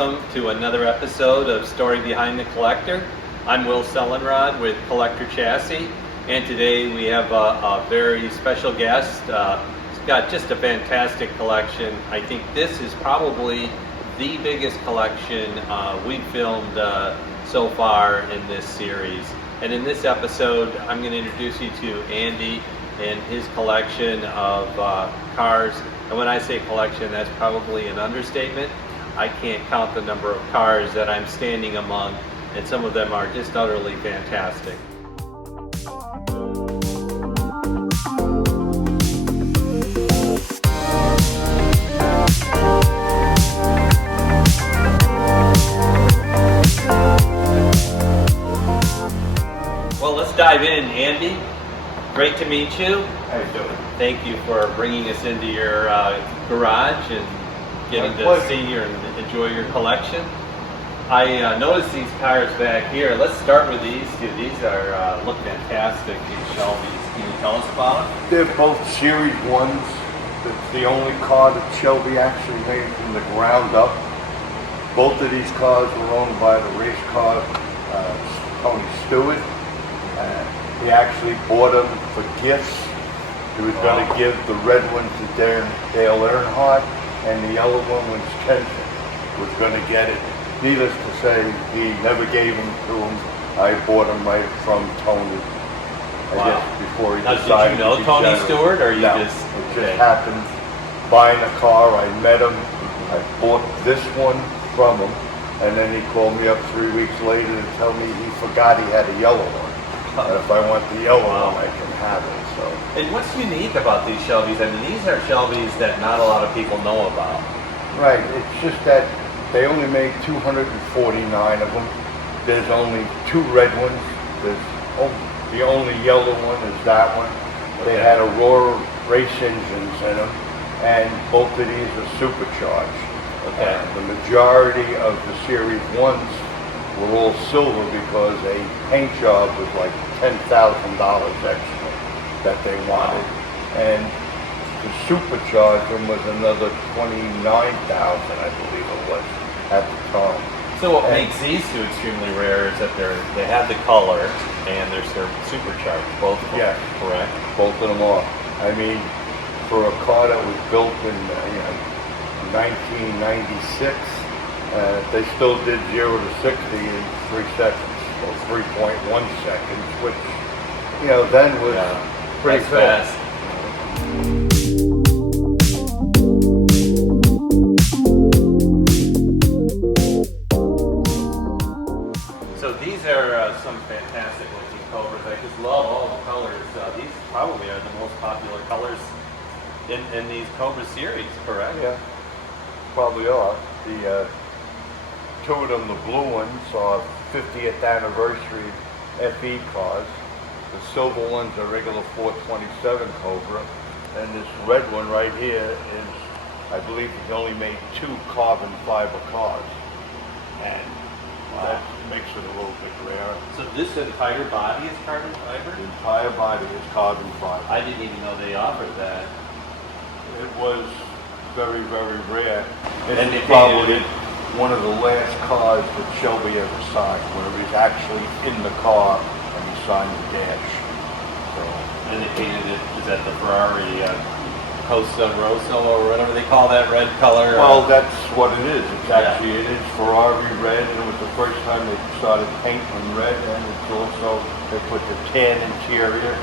welcome to another episode of Story Behind the Collector. I'm Will Sellenrod with Collector Chassis, and today we have a very special guest. He's got just a fantastic collection. I think this is probably the biggest collection we've filmed so far in this series. And in this episode, I'm going to introduce you to Andy and his collection of cars. And when I say collection, that's probably an understatement. I can't count the number of cars that I'm standing among, and some of them are just utterly fantastic. Well, let's dive in, Andy. Great to meet you. How you doing? Thank you for bringing us into your garage and getting to see and enjoy your collection. I noticed these cars back here. Let's start with these two. These are look fantastic, these Shelbys. Can you tell us about them? They're both Series 1s. It's the only car that Shelby actually made from the ground up. Both of these cars were owned by the race car Tony Stewart. He actually bought them for gifts. He was going to give the red one to Dale Earnhardt, and the yellow one was Kenton was going to get it. Needless to say, he never gave them to him. I bought them right from Tony. I guess before he decided. Did you know Tony Stewart, or you no, just? It just happened. Buying a car, I met him. I bought this one from him, and then he called me up 3 weeks later to tell me he forgot he had a yellow one. And if I want the yellow one, I can have it. So. And what's unique about these Shelbys? I mean, these are Shelbys that not a lot of people know about. Right. It's just that they only make 249 of them. There's only 2 red ones. The only yellow one is that one. They had Aurora race engines in them, and both of these are supercharged. Okay. The majority of the Series 1s were all silver because a paint job was like $10,000 extra that they wanted. And to supercharge them was another $29,000, I believe it was, at the time. So what makes these two extremely rare is that they have the color and they're supercharged, both of them, yes, correct? Both of them are. I mean, for a car that was built in 1996, they still did 0 to 60 in 3 seconds, or 3.1 seconds, which, then was pretty fast. So these are some fantastic looking Cobras. I just love all the colors. These probably are the most popular colors in these Cobra series, correct? Yeah, probably are. The 2 of them, the blue ones, are 50th anniversary FE cars. The silver one's a regular 427 Cobra, and this red one right here is, I believe, he's only made 2 carbon fiber cars, and that makes it a little bit rare. So this entire body is carbon fiber? The entire body is carbon fiber. I didn't even know they offered that. It was very, very rare. And It's probably one of the last cars that Shelby ever signed, where he's actually in the car and he signed the dash. So, And they painted it, is that the Ferrari Costa Rosso or whatever they call that red color? well, that's what it is. It's actually, it is Ferrari red, and it was the first time they started painting red, and it's also, they put the tan interior.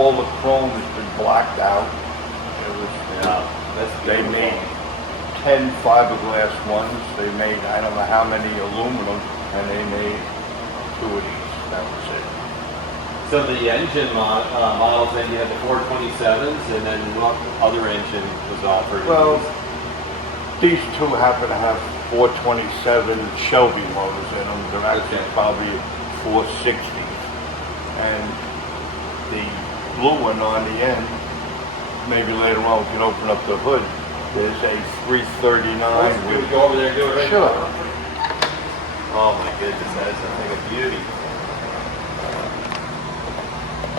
All the chrome has been blacked out. It was, they made 10 fiberglass ones. They made, I don't know how many aluminum, and they made 2 of these. That was it. So the engine models, then you had the 427s, and then what other engine was offered? Well, these 2 happen to have 427 Shelby motors in them. They're actually probably 460s. And the blue one on the end, maybe later on we can open up the hood, there's a 339. Can we go over there and do it right Sure. now? Oh my goodness, that is a thing of beauty.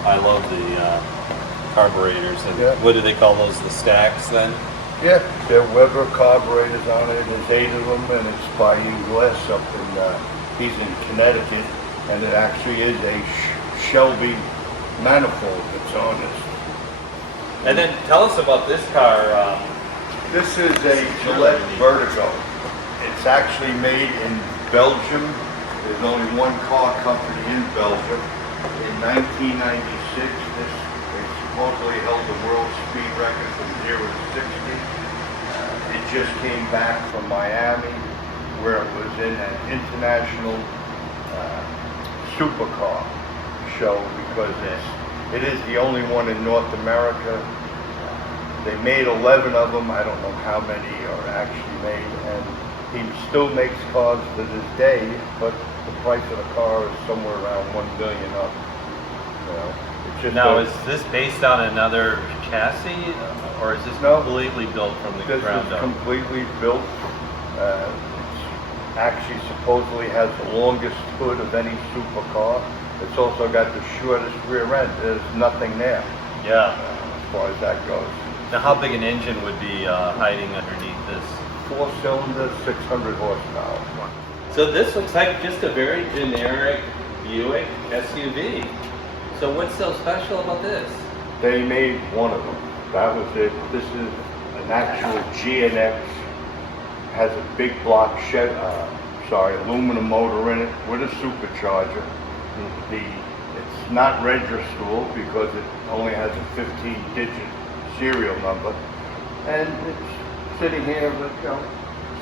I love the carburetors. And what do they call those? The stacks then? Yeah, there are Weber carburetors on it. There's 8 of them, and it's by US up in, he's in Connecticut, and it actually is a Shelby manifold that's on this. And then tell us about this car. This is a Gillette Vertigo. It's actually made in Belgium. There's only one car company in Belgium. In 1996, they supposedly held the world speed record from 0 to 60. It just came back from Miami, where it was in an international supercar show because it is the only one in North America. They made 11 of them. I don't know how many are actually made, and he still makes cars to this day, but the price of the car is somewhere around $1 million up. You know, it's just Now, is this based on another chassis, or is this completely built from the ground up? This is completely built. It actually supposedly has the longest hood of any supercar. It's also got the shortest rear end. There's nothing there. Yeah. As far as that goes. Now, how big an engine would be hiding underneath this? 4-cylinder, 600 horsepower. So this looks like just a very generic Buick SUV. So what's so special about this? They made one of them. That was it. This is an actual GNX. Has a big block aluminum motor in it with a supercharger. It's not registerable because it only has a 15-digit serial number, and it's sitting here with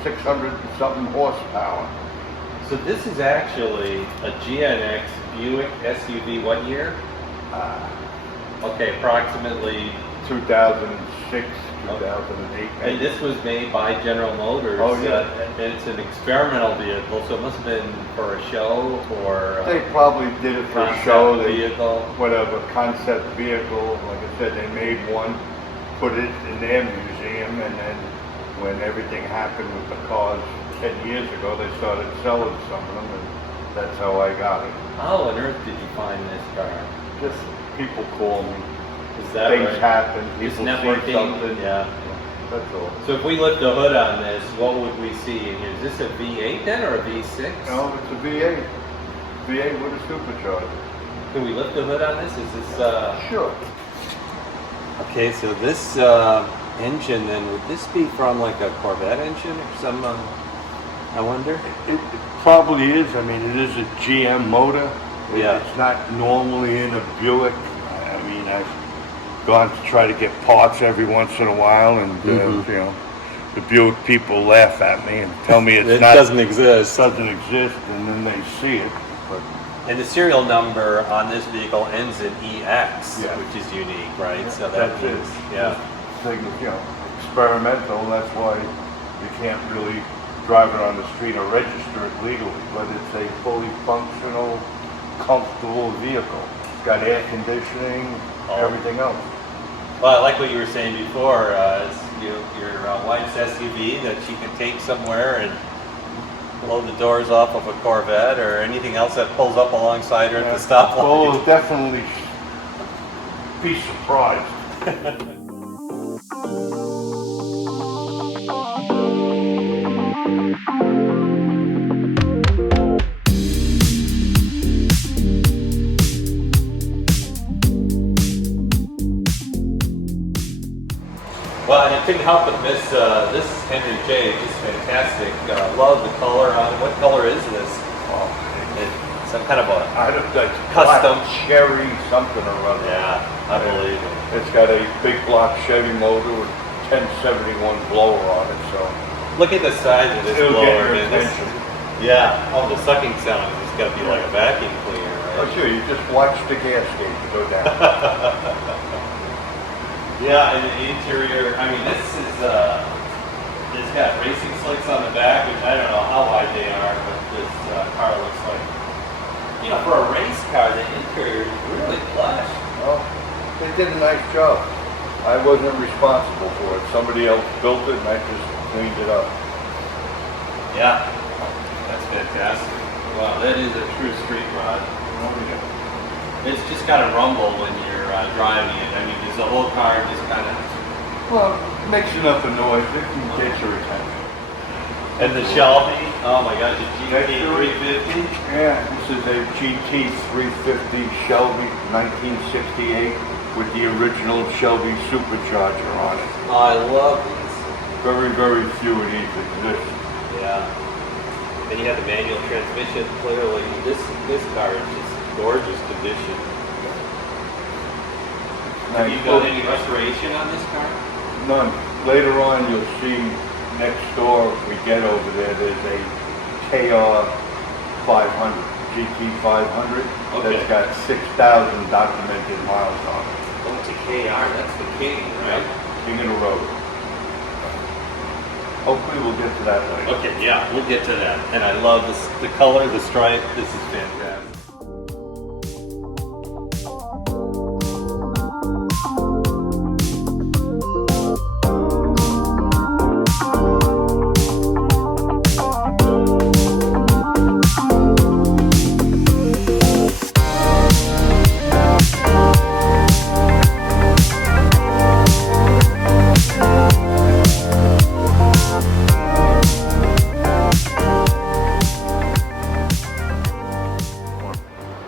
600 and something horsepower. So this is actually a GNX Buick SUV. What year? Okay, approximately 2006, 2008. And this was made by General Motors. Oh yeah. It's an experimental vehicle, so it must have been for a show or They probably did it for a show. Vehicle. Whatever, concept vehicle. Like I said, they made one, put it in their museum, and then when everything happened with the cars 10 years ago, they started selling some of them, and that's how I got it. How on earth did you find this car? Just people call me. Is that Things right? happen. Just People networking? see something. Yeah. That's all. So if we lift the hood on this, what would we see in here? Is this a V8 then or a V6? No, it's a V8. V8 with a supercharger. Can we lift the hood on this? Is this Sure. Okay, so this engine then, would this be from like a Corvette engine or some, I wonder? It probably is. I mean, it is a GM motor. Yeah. It's not normally in a Buick. I mean, I've gone to try to get parts every once in a while, and you know, the Buick people laugh at me and tell me it doesn't exist. Doesn't exist, and then they see it. But And the serial number on this vehicle ends in EX, Yeah. which is unique, right? Yeah, So that that's means, it. yeah. Thing, you know, experimental. That's why you can't really drive it on the street or register it legally. But it's a fully functional, comfortable vehicle. It's got air conditioning, everything else. Well, I like what you were saying before. It's your wife's SUV that she can take somewhere and blow the doors off of a Corvette or anything else that pulls up alongside her at the stoplight. Well, we'll definitely be surprised. Well, and I couldn't help but miss this Henry J. Just fantastic. Love the color on it. What color is this? It's some kind of a I don't know, custom Cherry something or other. Yeah, I believe it. It's got a big block Chevy motor with 1071 blower on it, so Look at the size of this it'll blower. get your man. This- attention. yeah. Oh, the sucking sound is got to be like a vacuum cleaner, Oh, right? sure, you just watch the gas gauge go down. Yeah, and the interior. I mean, this is it's got racing slicks on the back, which I don't know how wide they are, but this car looks like, for a race car, the interior is really plush. Well, they did a nice job. I wasn't responsible for it. Somebody else built it and I just cleaned it up. Yeah, that's fantastic. Wow, that is a true street rod. It's just got a rumble when you're driving it. I mean, does the whole car just kind of Well, it makes enough of noise. It can get your attention. And the Shelby, oh my God, the That's GT 350. Yeah, this is a GT 350 Shelby 1968 with the original Shelby supercharger on it. Oh, I love these. Very, very few of these exist. Yeah. And you have the manual transmission. Clearly, this car is just gorgeous condition. Have you done any restoration on this car? None. Later on, you'll see next door, if we get over there, there's a KR 500, GT 500, Okay. that's got 6,000 documented miles on it. Oh, it's a KR. That's the king, right? King of the road. Hopefully we'll get to that later. Okay, yeah, we'll get to that. And I love this, the color, the stripe. This is fantastic.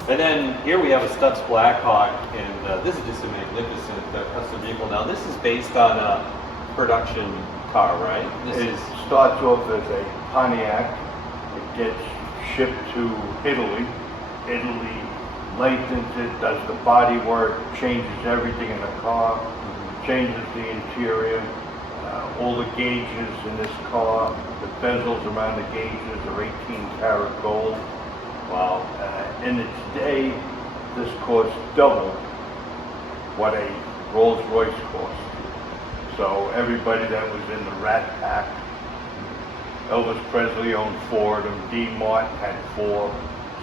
And then here we have a Stutz Blackhawk, and this is just a magnificent custom vehicle. Now this is based on a production car, right? It starts off as a Pontiac. It gets shipped to Italy. Italy lengthens it, does the body work, changes everything in the car, changes the interior, all the gauges in this car, the bezels around the gauges are 18-karat gold. Wow. In its day, this cost double what a Rolls Royce cost. So everybody that was in the Rat Pack, Elvis Presley owned 4 of them, Dean Martin had 4,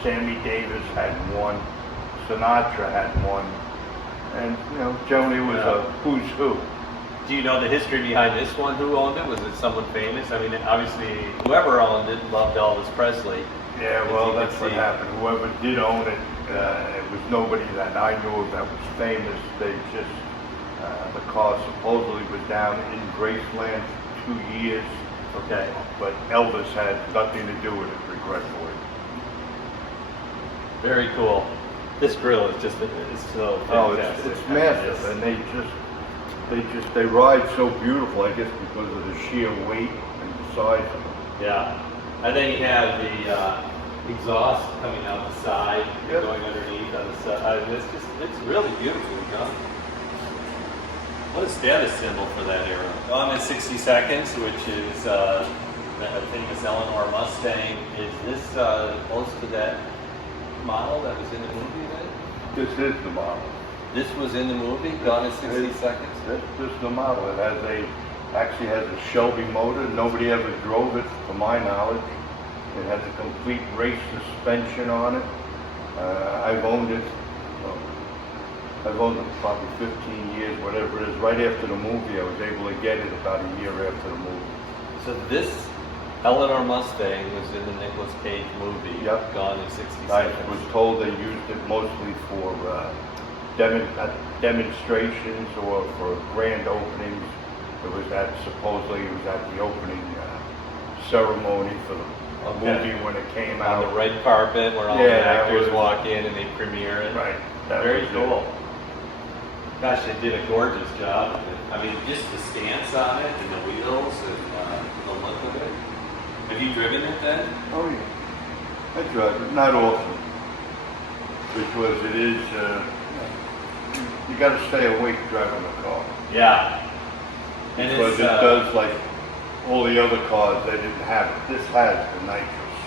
Sammy Davis had 1, Sinatra had 1, and you know, generally it was a who's who. Do you know the history behind this one? Who owned it? Was it someone famous? I mean, obviously, whoever owned it loved Elvis Presley. Yeah, well, that's what happened. Whoever did own it, it was nobody that I knew of that was famous. They just, the car supposedly was down in Graceland for 2 years. Okay. But Elvis had nothing to do with it, regretfully. Very cool. This grill is just, it's so fantastic. It's massive, and they ride so beautiful, I guess because of the sheer weight and the size of them. Yeah. And then you have the exhaust coming out the side, Yep. going underneath on the side. I mean, it's really beautifully done. What a status symbol for that era. On at 60 seconds, which is the famous Eleanor Mustang. Is this close to that model that was in the movie then? This is the model. This was in the movie, Gone in 60 Seconds? That's just the model. It has actually has a Shelby motor. Nobody ever drove it, to my knowledge. It has a complete race suspension on it. I've owned it. I've owned it probably 15 years, whatever it is. Right after the movie, I was able to get it about a year after the movie. So this Eleanor Mustang was in the Nicolas Cage movie, Yep. Gone in 60 I Seconds. was told they used it mostly for demonstrations or for grand openings. Supposedly it was at the opening ceremony for the movie when it came On out. the red carpet where all the actors walk in and they premiere it. Right. That Very was it. cool. Gosh, they did a gorgeous job of it. I mean, just the stance on it and the wheels and the look of it. Have you driven it then? Oh yeah. I drive it, not often. Because it is, you gotta stay awake driving the car. Yeah. And Because it's, it does like all the other cars, they didn't have it. This has the nitrous,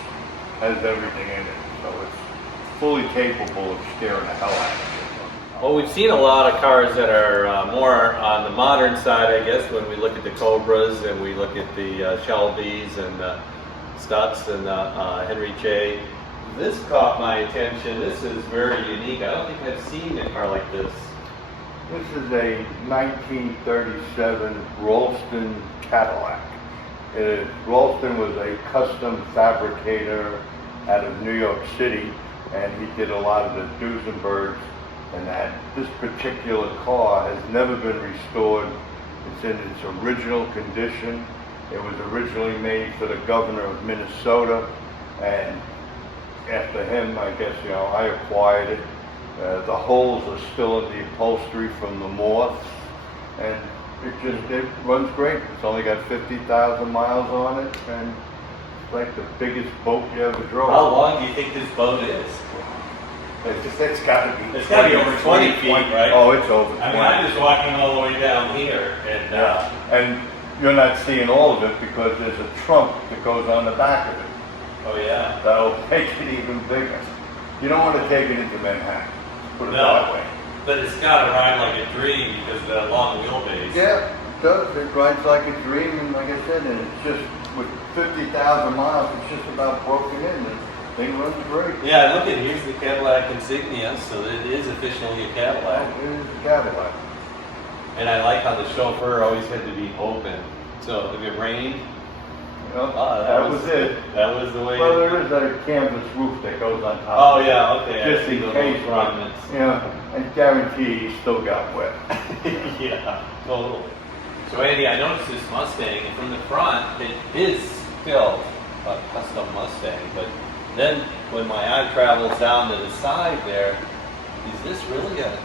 has everything in it. So it's fully capable of scaring the hell out of you. well, we've seen a lot of cars that are more on the modern side, I guess, when we look at the Cobras and we look at the Shelbys and Stutz and Henry J. This caught my attention. This is very unique. I don't think I've seen a car like this. This is a 1937 Ralston Cadillac. Ralston was a custom fabricator out of New York City, and he did a lot of the Duesenbergs, and that this particular car has never been restored It's in its original condition. It was originally made for the governor of Minnesota, and after him, I guess, I acquired it. The holes are still in the upholstery from the moths, and it runs great. It's only got 50,000 miles on it, and it's like the biggest boat you ever drove. How long do you think this boat is? It's got to be. It's got to be over 20 feet, right? Oh, it's over 20. I mean, I'm just walking all the way down here, and and you're not seeing all of it because there's a trunk that goes on the back of it. oh yeah. That'll make it even bigger. You don't want to take it into Manhattan. Put it No. that way. But it's got to ride like a dream because of that long wheelbase. Yeah, it does. It rides like a dream, and like I said, and it's just with 50,000 miles, it's just about broken in. The thing runs great. Yeah, look at here's the Cadillac insignia, so it is officially a Cadillac. It is a Cadillac. And I like how the chauffeur always had to be open. So if it rained, That was it. That was the way. Well, there is a canvas roof that goes on top. Oh yeah, okay. I Just see in those case, grommets. I guarantee he still got wet. Yeah, totally. So Andy, I noticed this Mustang, and from the front, it is still a custom Mustang, but then when my eye travels down to the side there, is this really a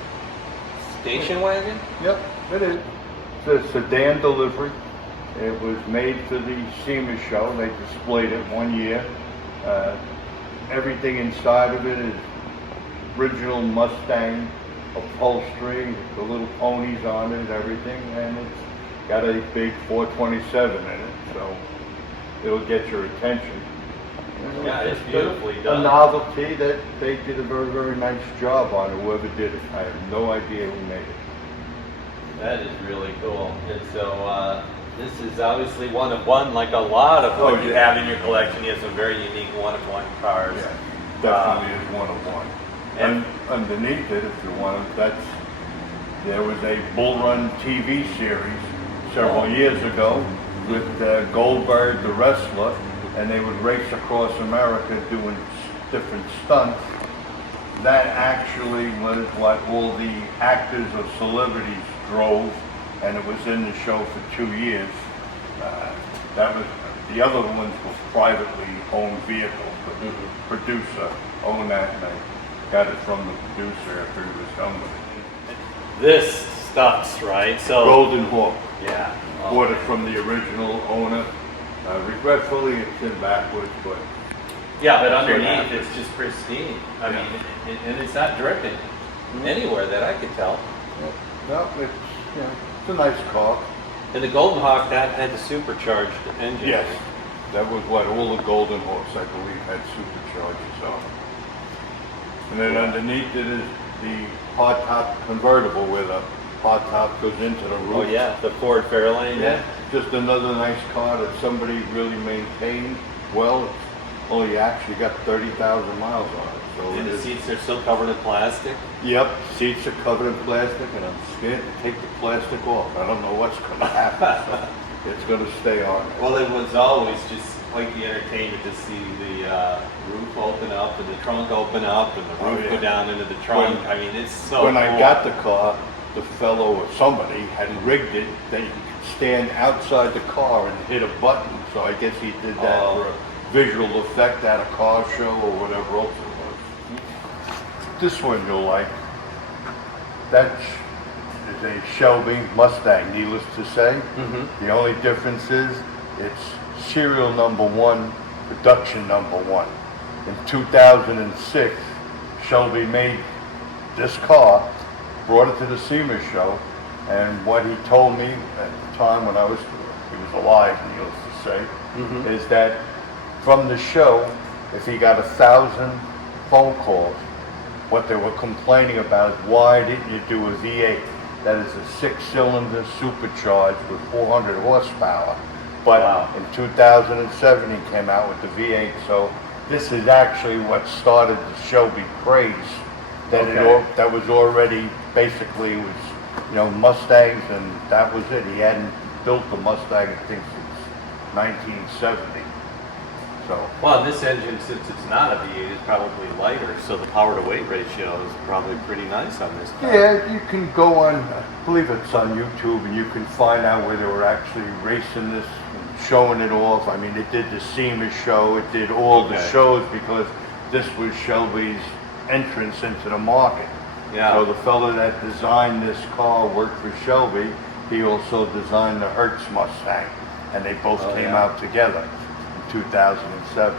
station wagon? Yep, it is. It's a sedan delivery. It was made for the SEMA show. They displayed it one year. Everything inside of it is original Mustang upholstery, the little ponies on it, everything, and it's got a big 427 in it, so it'll get your attention. Yeah, it's beautifully done. A novelty that they did a very, very nice job on, whoever did it. I have no idea who made it. That is really cool. And so this is obviously one of one, like a lot of what you have in your collection. You have some very unique one-of-one cars. Yeah, definitely is one of one. And underneath it, if you want, there was a Bull Run TV series several years ago with Goldberg, the wrestler, and they would race across America doing different stunts. That actually was what all the actors or celebrities drove, and it was in the show for 2 years. That was the other ones were privately owned vehicles, but the producer owned that, and I got it from the producer after he was done with it. This stuffs, right? So Golden Hawk. yeah. Bought it from the original owner. Regretfully, it's in backwards, but Yeah, but That's what underneath happens. it's just pristine. I Yeah. mean, and it's not dripping anywhere that I could tell. no, it's a nice car. And the Golden Hawk, that had the supercharged engine. Yes, that was what all the Golden Hawks, I believe, had superchargers on. And then underneath it is the hardtop convertible where the hardtop goes into the roof. Oh yeah, the Ford Fairlane. Yeah, just another nice car that somebody really maintained well. Only actually got 30,000 miles on it. So And the it's- seats are still covered in plastic. Yep, seats are covered in plastic, and I'm scared to take the plastic off. I don't know what's going to happen. So it's going to stay on. Well, it was always just quite the entertainment to see the roof open up and the trunk open up and the roof go down into the trunk. I mean, it's so When cool. I got the car, the fellow or somebody had rigged it that you could stand outside the car and hit a button. So I guess he did that for a visual effect at a car show or whatever else it was. This one you'll like. That is a Shelby Mustang, needless to say. The only difference is it's serial number 1, production number 1. In 2006, Shelby made this car, brought it to the SEMA show, and what he told me at the time when he was alive, needless to say, is that from the show, if he got 1,000 phone calls, what they were complaining about is why didn't you do a V8? That is a 6-cylinder supercharged with 400 horsepower. But in 2007 he came out with the V8, so this is actually what started the Shelby craze. That that was already basically Mustangs, and that was it. He hadn't built the Mustang I think since 1970. So. Well, this engine, since it's not a V8, is probably lighter, so the power to weight ratio is probably pretty nice on this car. Yeah, you can go on, I believe it's on YouTube, and you can find out where they were actually racing this, and showing it off. I mean, it did the SEMA show, it did all the shows because this was Shelby's entrance into the market. Yeah. So the fellow that designed this car worked for Shelby. He also designed the Hertz Mustang, and they both came out together in 2007.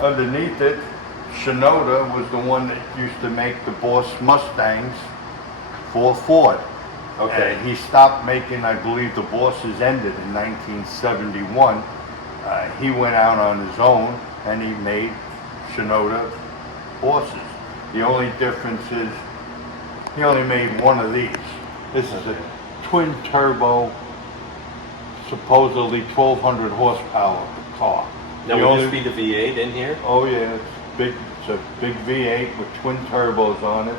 Underneath it, Shinoda was the one that used to make the Boss Mustangs for Ford. Okay. And he stopped making, I believe the Bosses ended in 1971. He went out on his own and he made Shinoda Bosses. The only difference is he only made one of these. This is a twin turbo, supposedly 1,200 horsepower car. Now, would this be the V8 in here? Oh yeah, it's big. It's a big V8 with twin turbos on it,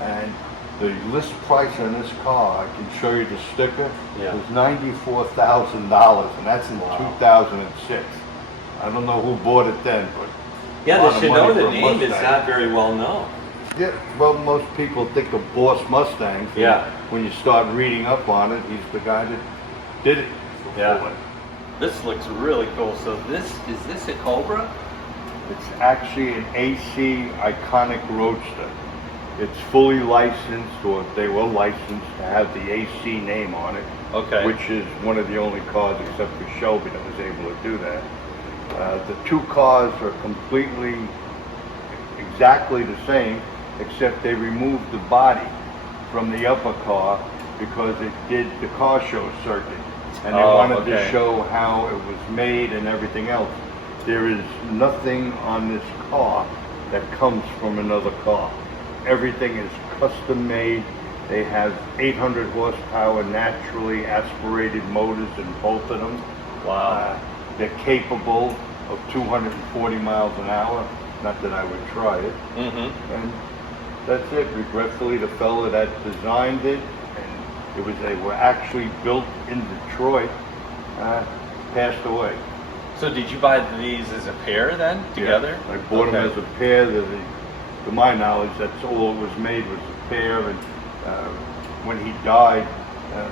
and the list price on this car, I can show you the sticker, was $94,000, and that's in 2006. I don't know who bought it then, but yeah, the Shinoda name is not very well known. Yeah, well, most people think of Boss Mustangs. Yeah. When you start reading up on it, he's the guy that did it. Yeah. This looks really cool. So is this a Cobra? It's actually an AC Iconic Roadster. It's fully licensed, or they were licensed to have the AC name on it. Okay. Which is one of the only cars, except for Shelby, that was able to do that. The two cars are completely, exactly the same, except they removed the body from the upper car because it did the car show circuit. And they wanted to show how it was made and everything else. There is nothing on this car that comes from another car. Everything is custom made. They have 800 horsepower naturally aspirated motors in both of them. Wow. They're capable of 240 miles an hour. Not that I would try it. Mm-hmm. And that's it. Regretfully, the fellow that designed it, and they were actually built in Detroit, passed away. So did you buy these as a pair then, together? Yeah, I bought them as a pair. To my knowledge, that's all it was made was a pair. And when he died,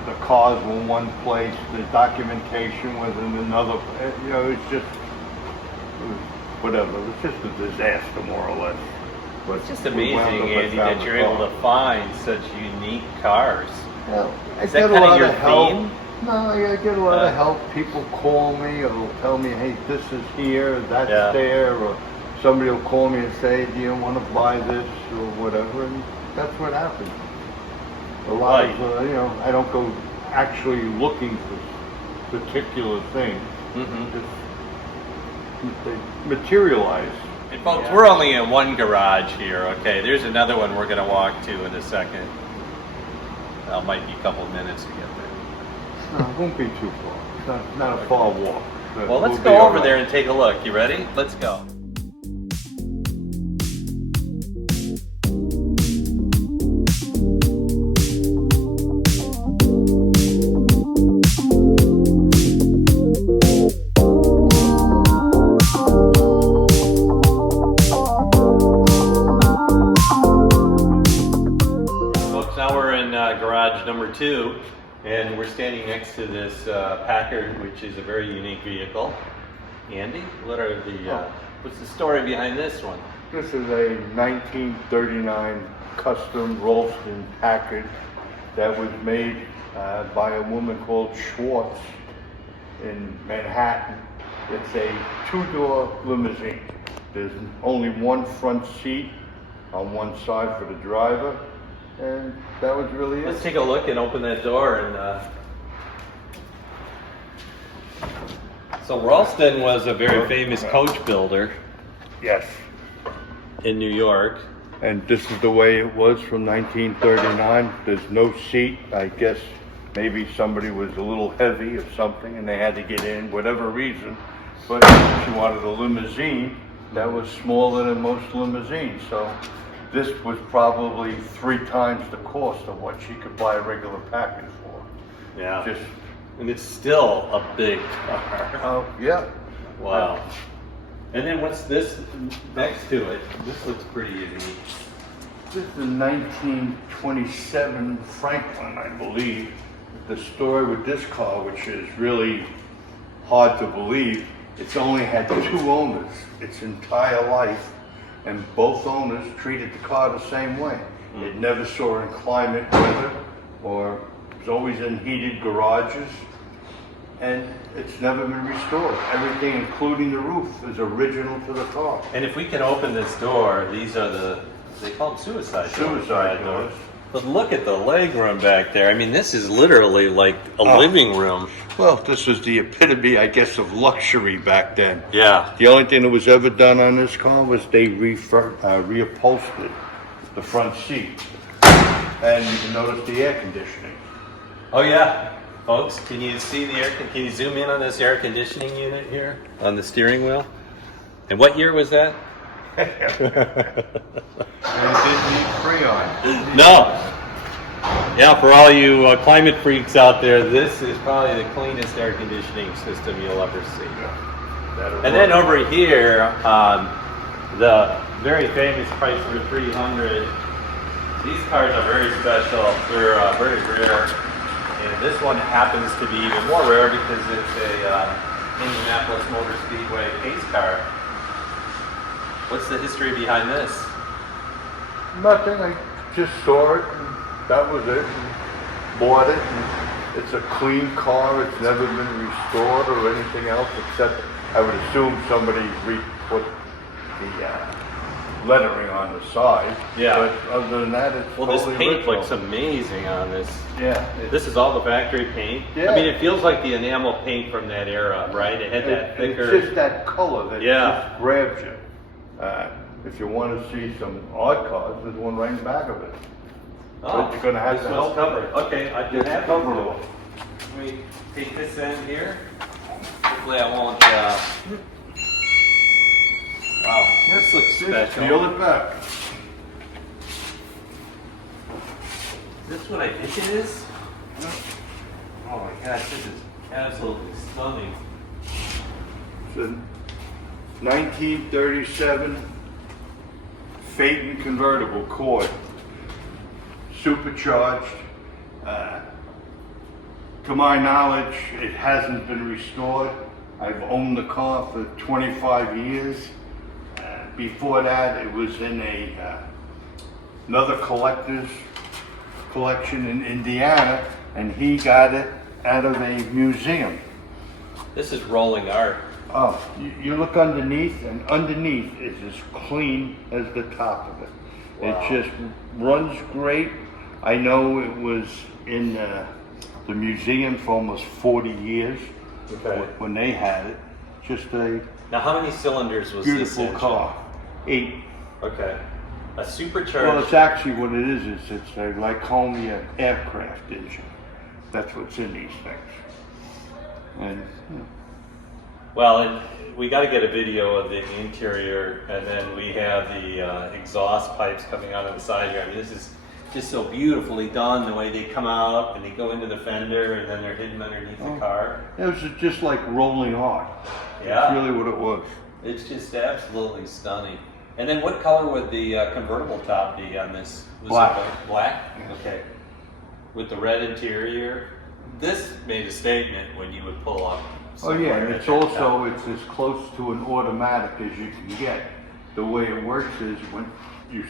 the cars were in one place, the documentation was in another. You know, it was whatever. It was just a disaster, more or less. But It's just amazing, Andy, that you're able to find such unique cars. Well, I Is that get a kind of lot your of help. theme? No, I get a lot of help. People call me or tell me, hey, this is here, that's there, or somebody will call me and say, do you want to buy this or whatever, and that's what happens. A lot of, I don't go actually looking for particular things. Mm-hmm. Just, they materialize. And folks, we're only in one garage here, okay? There's another one we're going to walk to in a second. That might be a couple minutes to get there. No, it won't be too far. It's not a far walk. Well, let's We'll go be all over right. there and take a look. You ready? Let's go. Folks, now we're in garage number 2. And we're standing next to this Packard, which is a very unique vehicle. Andy, what's the story behind this one? This is a 1939 custom Rolston Packard that was made by a woman called Schwartz in Manhattan. It's a 2-door limousine. There's only one front seat on one side for the driver, and that was really it. Let's take a look and open that door. And so Ralston was a very famous coach builder Yes. in New York. And this is the way it was from 1939. There's no seat. I guess maybe somebody was a little heavy or something and they had to get in, whatever reason. But she wanted a limousine that was smaller than most limousines. So this was probably 3 times the cost of what she could buy a regular package for. Yeah. Just, And it's still a big car. yeah. Wow. And then what's this next to it? This looks pretty unique. This is a 1927 Franklin, I believe. The story with this car, which is really hard to believe, it's only had 2 owners its entire life, and both owners treated the car the same way. It never saw inclement weather, or was always in heated garages, and it's never been restored. Everything, including the roof, is original to the car. And if we can open this door, these are they call them suicide doors. Suicide doors. But look at the leg room back there. I mean, this is literally like a living room. Well, this was the epitome, I guess, of luxury back then. Yeah. The only thing that was ever done on this car was they reupholstered the front seat. And you can notice the air conditioning. Oh yeah. Folks, can you see the can you zoom in on this air conditioning unit here on the steering wheel? And what year was that? And it didn't need Freon. No. Yeah, for all you climate freaks out there, this is probably the cleanest air conditioning system you'll ever see. And then over here, the very famous Chrysler 300. These cars are very special. They're very rare. And this one happens to be even more rare because it's a Indianapolis Motor Speedway pace car. What's the history behind this? Nothing, I just saw it, and that was it, and bought it, and it's a clean car, it's never been restored or anything else, except I would assume somebody put the lettering on the side. Yeah. But other than that, it's Well, this totally paint original. looks amazing on this. Yeah. This is all the factory paint. Yeah. I mean, it feels like the enamel paint from that era, right? It had that thicker. It's just that color that Yeah. just grabs you. If you want to see some odd cars, there's one right in back of it. But you're gonna have this to one's help. covered. Okay, I can Get the have cover it. off. Let me take this end here. Hopefully I won't, wow, this looks Just special. Peel it back. Is this what I think it is? Oh my gosh, this is absolutely stunning. It's a 1937 Phaeton convertible Cord, supercharged. To my knowledge, it hasn't been restored. I've owned the car for 25 years. Before that, it was in another collector's collection in Indiana, and he got it out of a museum. This is rolling art. Oh, you look underneath, and underneath is as clean as the top of it. Wow. It just runs great. I know it was in the museum for almost 40 years when they had it. Just a Now, how many cylinders was this beautiful engine? car. 8. Okay. A supercharged. Well, it's actually what it is it's a Lycomia aircraft engine. That's what's in these things. And Well, and we got to get a video of the interior, and then we have the exhaust pipes coming out of the side here. I mean, this is just so beautifully done, the way they come out and they go into the fender, and then they're hidden underneath the car. it was just like rolling art. Yeah. That's really what it was. It's just absolutely stunning. And then what color would the convertible top be on this? Was Black. It black? Okay. With the red interior. This made a statement when you would pull up. Oh yeah, somewhere and at it's that also, top. it's as close to an automatic as you can get. The way it works is when you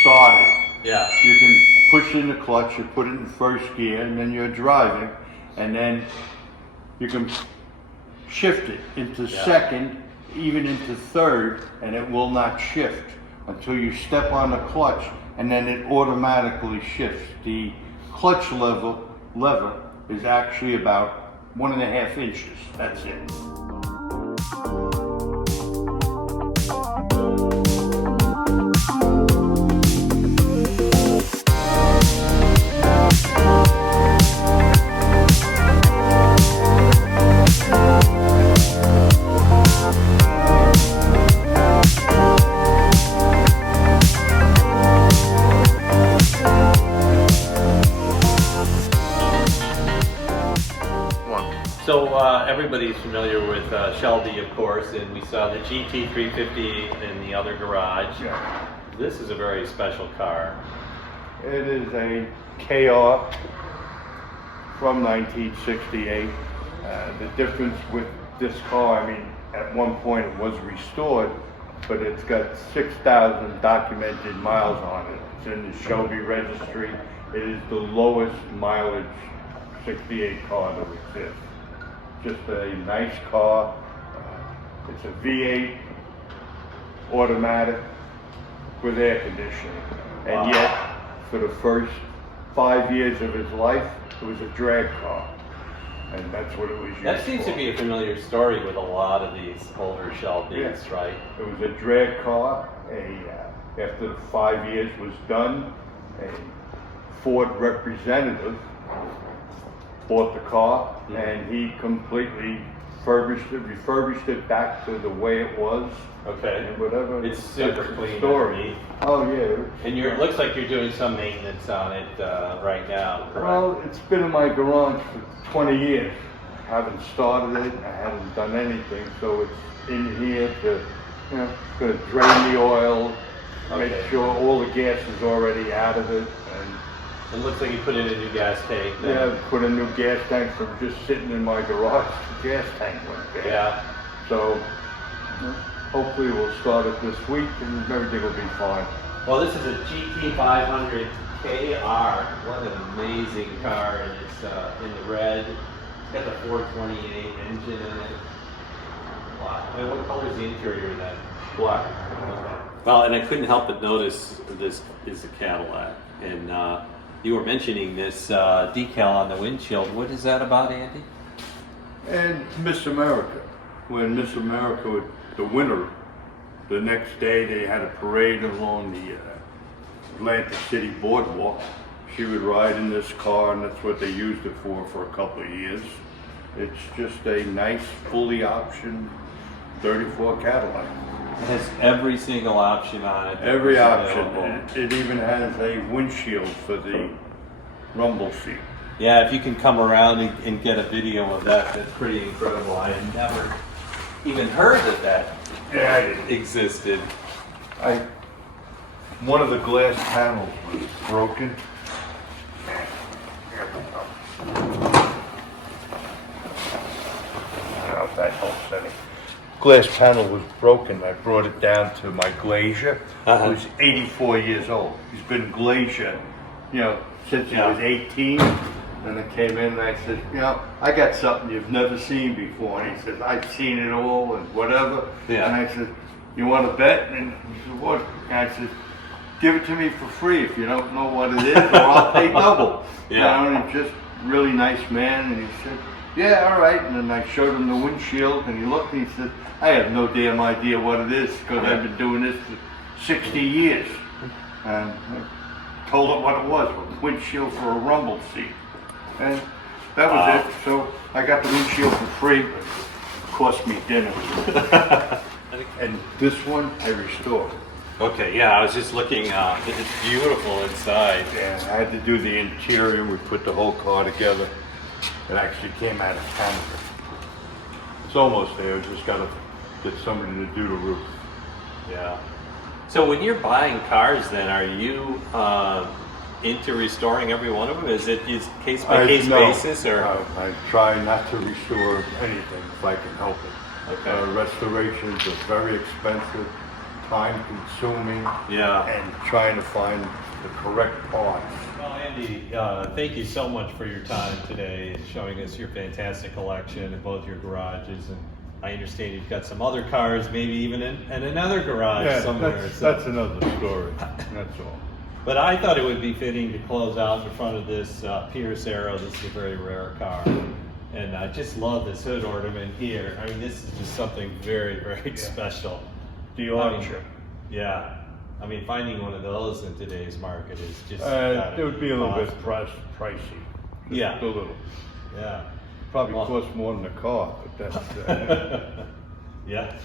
start it, Yeah. you can push in the clutch, you put it in first gear, and then you're driving, and then you can shift it into second, even into third, and it will not shift until you step on the clutch, and then it automatically shifts. The clutch lever is actually about 1.5 inches. That's it. So everybody's familiar with Shelby, of course, and we saw the GT350 in the other garage. Yeah. This is a very special car. It is a KR from 1968. The difference with this car, I mean, at one point it was restored, but it's got 6,000 documented miles on it. It's in the Shelby registry. It is the lowest mileage 68 car that exists. Just a nice car. It's a V8 automatic with air conditioning. And yet, for the first 5 years of his life, it was a drag car. And that's what it was used for. That seems to be a familiar story with a lot of these older Shelbys, Yeah. right? It was a drag car. After the 5 years was done, a Ford representative bought the car, and he completely refurbished it back to the way it was. Okay. And whatever. It's super that's the clean story. underneath. Oh yeah. And it looks like you're doing some maintenance on it right now, correct? Well, it's been in my garage for 20 years. I haven't started it. I haven't done anything, so it's in here to, to drain the oil, make Okay. sure all the gas is already out of it, and It looks like you put in a new gas tank. then. yeah, put a new gas tank from just sitting in my garage. The gas tank went bad. Yeah. So hopefully we'll start it this week and everything will be fine. Well, this is a GT500 KR. What an amazing car, and it's in the red. It's got the 428 engine in it. Wow. And what color is the interior then? Black. Well, and I couldn't help but notice this is a Cadillac, and you were mentioning this decal on the windshield. What is that about, Andy? And Miss America. When Miss America, the winner, the next day they had a parade along the Atlantic City boardwalk. She would ride in this car, and that's what they used it for a couple of years. It's just a nice, fully optioned 34 Cadillac. It has every single option on it. Every that's option. available. It even has a windshield for the rumble seat. Yeah, if you can come around and get a video of that, that's pretty incredible. I had never even heard that Yeah, I did. existed. One of the glass panels was broken. I don't know if that helps any. Glass panel was broken. I brought it down to my glazier. Uh-huh. Who's 84 years old. He's been glazier, since he Yeah. was 18. And I came in and I said, I got something you've never seen before. And he says, I've seen it all and whatever. Yeah. And I said, you want to bet? And he said, what? And I said, give it to me for free if you don't know what it is, or I'll pay double. Yeah. And he's just a really nice man. And he said, yeah, all right. And then I showed him the windshield, and he looked and he said, I have no damn idea what it is because I've been doing this for 60 years. And I told him what it was, a windshield for a rumble seat. And that was it. So I got the windshield for free, but it cost me dinner. And this one I restored. Okay, yeah, I was just looking. It's beautiful inside. Yeah, I had to do the interior. We put the whole car together. It actually came out of Canada. It's almost there. We just got to get somebody to do the roof. Yeah. So when you're buying cars, then are you into restoring every one of them? Is it case by case basis, or? I try not to restore anything if I can help it. Okay. Restorations are very expensive, time consuming, Yeah. and trying to find the correct parts. Well, Andy, thank you so much for your time today, showing us your fantastic collection in both your garages. And I understand you've got some other cars, maybe even in another garage somewhere. That's another story. That's all. But I thought it would be fitting to close out in front of this Pierce Arrow. This is a very rare car. And I just love this hood ornament here. I mean, this is just something very, very special. The Archer. Yeah. I mean, finding one of those in today's market is just... It would be a little bit pricey. Just Yeah. a little. Yeah. Probably Well- cost more than the car, but that's... Yeah.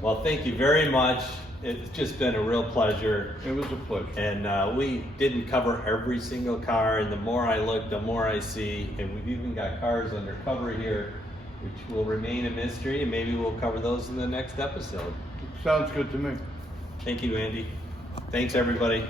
Well, thank you very much. It's just been a real pleasure. It was a pleasure. And we didn't cover every single car, and the more I look, the more I see. And we've even got cars under cover here, which will remain a mystery, and maybe we'll cover those in the next episode. Sounds good to me. Thank you, Andy. Thanks, everybody.